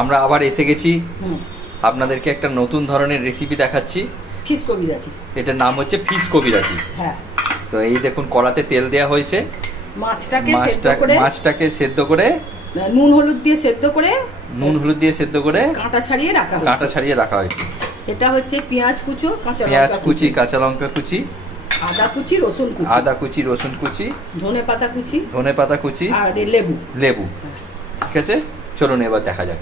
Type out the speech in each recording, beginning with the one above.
আমরা আবার এসে গেছি আপনাদেরকে একটা নতুন ধরনের রেসিপি দেখাচ্ছি। ফিশ কবিরাজি। এটার নাম হচ্ছে ফিশ কবিরাজি। হ্যাঁ, তো এই দেখুন কড়াতে তেল দেওয়া হয়েছে। মাছটাকে সেদ্ধ করে নুন হলুদ দিয়ে সেদ্ধ করে কাঁটা ছাড়িয়ে রাখা হয়েছে। এটা হচ্ছে পেঁয়াজ কুচি, কাঁচা লঙ্কা কুচি, আদা কুচি, রসুন কুচি, ধনে পাতা কুচি আর লেবু। ঠিক আছে, চলুন এবার দেখা যাক।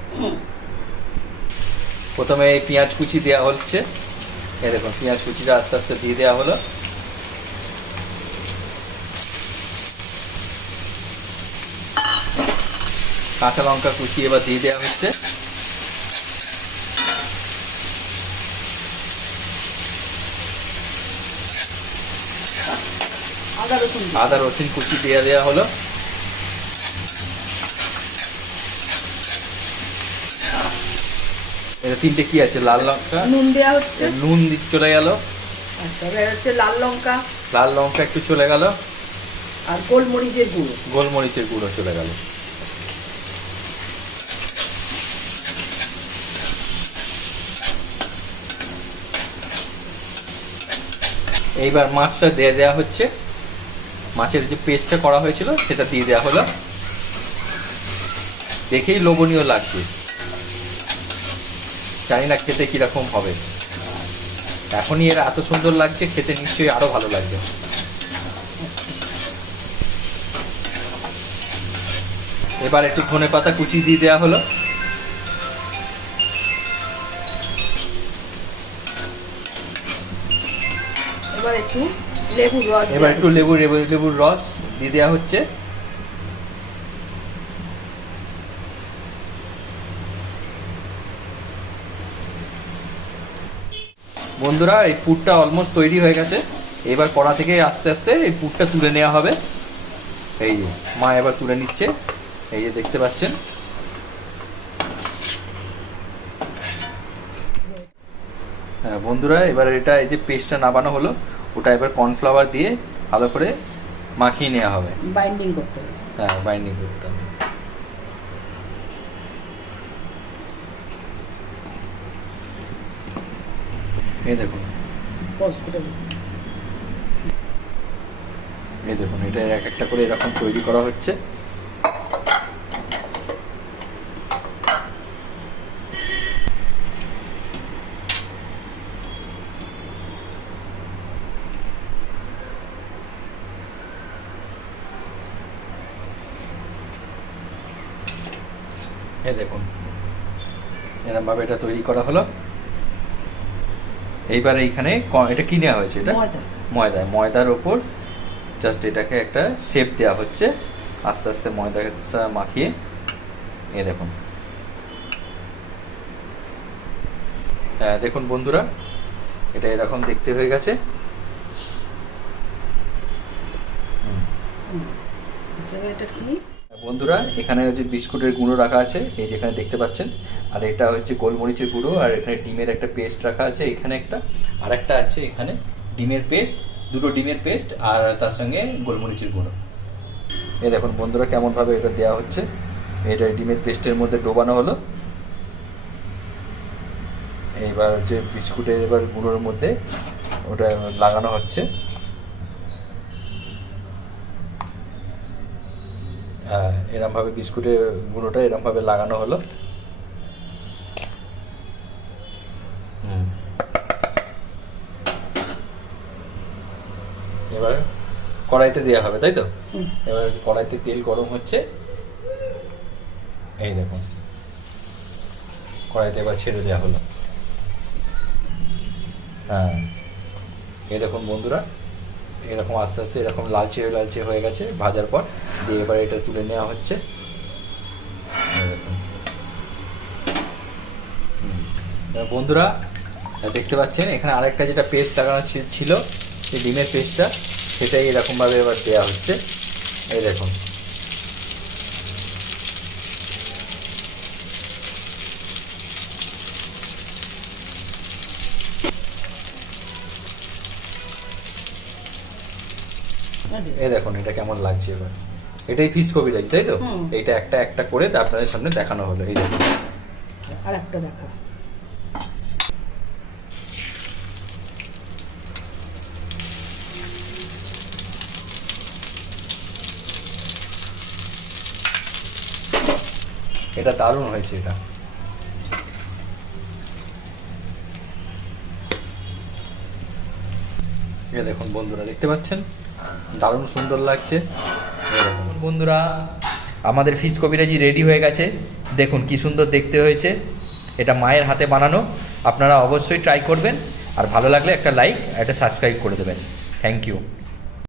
প্রথমে এই পেঁয়াজ কুচি দেওয়া হচ্ছে। এই দেখুন পেঁয়াজ কুচিটা আস্তে আস্তে দিয়ে দেওয়া হলো। কাঁচা লঙ্কা কুচি এবার দিয়ে দেওয়া হচ্ছে। আদা রসুন কুচি দিয়ে দেওয়া হলো। এটা তিনটে কি আছে, লাল লঙ্কা, নুন দেওয়া হচ্ছে, নুন চলে গেল। আচ্ছা, এবার হচ্ছে লাল লঙ্কা একটু চলে গেল, আর গোলমরিচের গুঁড়ো চলে গেল। এইবার মাছটা দিয়ে দেওয়া হচ্ছে। মাছের যে পেস্টটা করা হয়েছিল সেটা দিয়ে দেওয়া হলো। দেখেই লোভনীয় লাগছে, জানি না খেতে কিরকম হবে। এখনই এরা এত সুন্দর লাগছে, খেতে নিশ্চয়ই আরো ভালো লাগবে। এবার একটু ধনে পাতা কুচি দিয়ে দেওয়া হলো। এবার একটু লেবুর রস দিয়ে দেওয়া হচ্ছে। বন্ধুরা, এই পুরটা অলমোস্ট তৈরি হয়ে গেছে। এবার কড়া থেকে আস্তে আস্তে এই পুরটা তুলে নেওয়া হবে। এই যে মা এবার তুলে নিচ্ছে, এই যে দেখতে পাচ্ছেন। হ্যাঁ বন্ধুরা, এবার এটা এই যে পেস্টটা নামানো হলো, ওটা এবার কর্নফ্লাওয়ার দিয়ে ভালো করে মাখিয়ে নেওয়া হবে। বাইন্ডিং করতে হবে। হ্যাঁ, বাইন্ডিং করতে হবে। এই দেখুন, এটা এক একটা করে এরকম তৈরি করা হচ্ছে। এই দেখুন এরকম ভাবে এটা তৈরি করা হলো। এইবার এইখানে এটা কি নেওয়া হয়েছে, এটা ময়দার ওপর জাস্ট এটাকে একটা শেপ দেওয়া হচ্ছে। আস্তে আস্তে ময়দাটা মাখিয়ে, এই দেখুন। হ্যাঁ দেখুন বন্ধুরা, এটা এরকম দেখতে হয়ে গেছে। বন্ধুরা, এখানে হচ্ছে বিস্কুটের গুঁড়ো রাখা আছে, এই যেখানে দেখতে পাচ্ছেন। আর এটা হচ্ছে গোলমরিচের গুঁড়ো, আর এখানে ডিমের একটা পেস্ট রাখা আছে এখানে একটা, আর একটা আছে এখানে ডিমের পেস্ট, দুটো ডিমের পেস্ট, আর তার সঙ্গে গোলমরিচের গুঁড়ো। এই দেখুন বন্ধুরা কেমনভাবে এটা দেওয়া হচ্ছে। এটা ডিমের পেস্টের মধ্যে ডোবানো হলো। এইবার যে বিস্কুটের এবার গুঁড়োর মধ্যে ওটা লাগানো হচ্ছে। এরমভাবে বিস্কুটের গুঁড়োটা এরমভাবে লাগানো হলো। এবার কড়াইতে দেওয়া হবে, তাই তো? এবার কড়াইতে তেল গরম হচ্ছে। এই দেখুন কড়াইতে এবার ছেড়ে দেওয়া হলো। হ্যাঁ, এই দেখুন বন্ধুরা, এরকম আস্তে আস্তে এরকম লালচে হয়ে গেছে ভাজার পর। দিয়ে এবার এটা তুলে নেওয়া হচ্ছে। বন্ধুরা দেখতে পাচ্ছেন এখানে আরেকটা যেটা পেস্ট লাগানো ছিল, সেই ডিমের পেস্টটা, সেটাই এরকমভাবে এবার দেওয়া হচ্ছে। এই দেখুন এই দেখুন এটা কেমন লাগছে। এটাই ফিশ কবিরাজি, তাই তো? হুম। এইটা একটা একটা করে আপনাদের সামনে দেখানো হলো। এই দেখুন, আর একটা দেখা। এটা দারুণ হয়েছে। এটা এই দেখুন বন্ধুরা, দেখতে পাচ্ছেন দারুণ সুন্দর লাগছে। এই দেখুন বন্ধুরা, আমাদের ফিশ কবিরাজি রেডি হয়ে গেছে। দেখুন কি সুন্দর দেখতে হয়েছে। এটা মায়ের হাতে বানানো। আপনারা অবশ্যই ট্রাই করবেন, আর ভালো লাগলে একটা লাইক, একটা সাবস্ক্রাইব করে দেবেন। Thank you.